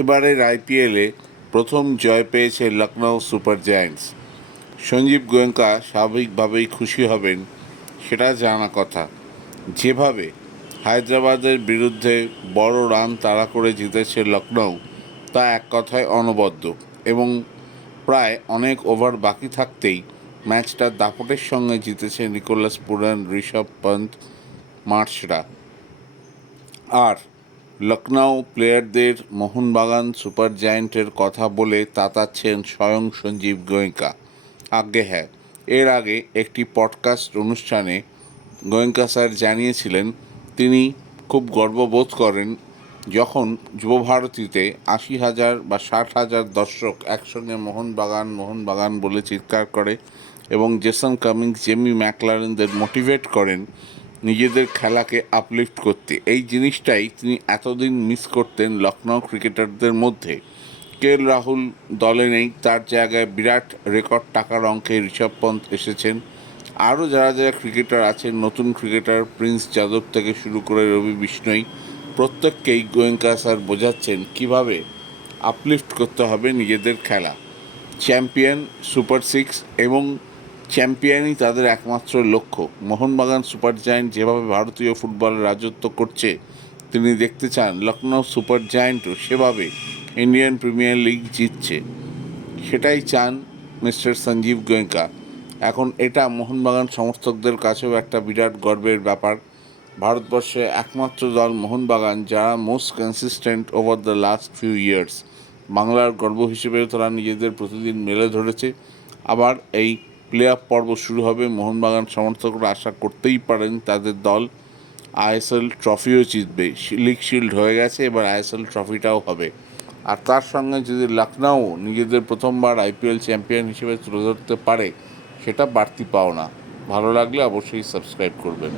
এবারের আইপিএলে প্রথম জয় পেয়েছে লখনৌ সুপার জায়ান্টস। সঞ্জীব গোয়েঙ্কা স্বাভাবিকভাবেই খুশি হবেন, সেটা জানা কথা। যেভাবে হায়দ্রাবাদের বিরুদ্ধে বড় রান তাড়া করে জিতেছে লখনৌ, তা এক কথায় অনবদ্য। এবং প্রায় অনেক ওভার বাকি থাকতেই ম্যাচটা দাপটের সঙ্গে জিতেছে নিকোলাস পুরান, ঋষভ পন্ত, মার্শরা। আর লখনৌ প্লেয়ারদের মোহনবাগান সুপার জায়ান্টের কথা বলে তাতাচ্ছেন স্বয়ং সঞ্জীব গোয়েঙ্কা। আজ্ঞে হ্যাঁ, এর আগে একটি পডকাস্ট অনুষ্ঠানে গোয়েঙ্কা স্যার জানিয়েছিলেন তিনি খুব গর্ববোধ করেন যখন যুবভারতীতে ৮০,০০০ বা ৬০,০০০ দর্শক একসঙ্গে মোহনবাগান মোহনবাগান বলে চিৎকার করে এবং জেসন কামিন্স, জেমি ম্যাকলারেনদের মোটিভেট করেন নিজেদের খেলাকে আপলিফ্ট করতে। এই জিনিসটাই তিনি এতদিন মিস করতেন লখনৌ ক্রিকেটারদের মধ্যে। কে রাহুল দলে নেই, তার জায়গায় বিরাট রেকর্ড টাকার অঙ্কে ঋষভ পন্ত এসেছেন। আরও যারা যারা ক্রিকেটার আছেন, নতুন ক্রিকেটার প্রিন্স যাদব থেকে শুরু করে রবি বিষ্ণই, প্রত্যেককেই গোয়েঙ্কা স্যার বোঝাচ্ছেন কীভাবে আপলিফ্ট করতে হবে নিজেদের খেলা। চ্যাম্পিয়ন, সুপার সিক্স এবং চ্যাম্পিয়নই তাদের একমাত্র লক্ষ্য। মোহনবাগান সুপার জায়ান্ট যেভাবে ভারতীয় ফুটবলে রাজত্ব করছে, তিনি দেখতে চান লখনৌ সুপার জায়ান্টও সেভাবে ইন্ডিয়ান প্রিমিয়ার লিগ জিতছে। সেটাই চান মিস্টার সঞ্জীব গোয়েঙ্কা। এখন এটা মোহনবাগান সমর্থকদের কাছেও একটা বিরাট গর্বের ব্যাপার। ভারতবর্ষে একমাত্র দল মোহনবাগান যারা most consistent over the last few years. বাংলার গর্ব হিসেবেও তারা নিজেদের প্রতিদিন মেলে ধরেছে। আবার এই প্লে অফ পর্ব শুরু হবে, মোহনবাগান সমর্থকরা আশা করতেই পারেন তাদের দল আইএসএল ট্রফিও জিতবে। লিগ শিল্ড হয়ে গেছে, এবার আইএসএল ট্রফিটাও হবে। আর তার সঙ্গে যদি লখনৌ নিজেদের প্রথমবার আইপিএল চ্যাম্পিয়ন হিসেবে তুলে ধরতে পারে, সেটা বাড়তি পাওনা। ভালো লাগলে অবশ্যই সাবস্ক্রাইব করবেন।